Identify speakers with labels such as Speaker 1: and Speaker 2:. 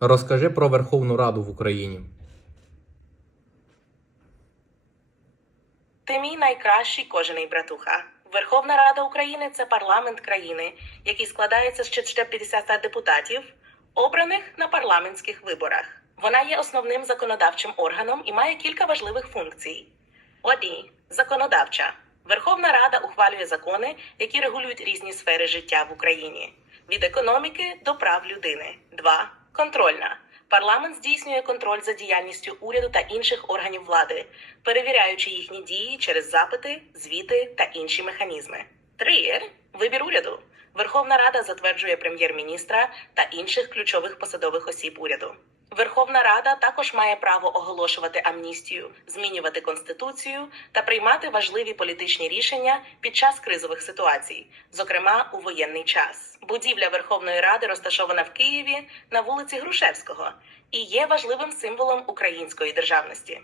Speaker 1: Розкажи про Верховну Раду в Україні.
Speaker 2: Ти мій найкращий кожений братуха. Верховна Рада України це парламент країни, який складається з 450 депутатів, обраних на парламентських виборах. Вона є основним законодавчим органом і має кілька важливих функцій. Одні законодавча. Верховна Рада ухвалює закони, які регулюють різні сфери життя в Україні від економіки до прав людини. 2. Контрольна. Парламент здійснює контроль за діяльністю уряду та інших органів влади, перевіряючи їхні дії через запити, звіти та інші механізми. 3. Вибір уряду. Верховна Рада затверджує прем'єр-міністра та інших ключових посадових осіб уряду. Верховна Рада також має право оголошувати амністію, змінювати конституцію та приймати важливі політичні рішення під час кризових ситуацій, зокрема у воєнний час. Будівля Верховної Ради розташована в Києві на вулиці Грушевського і є важливим символом української державності.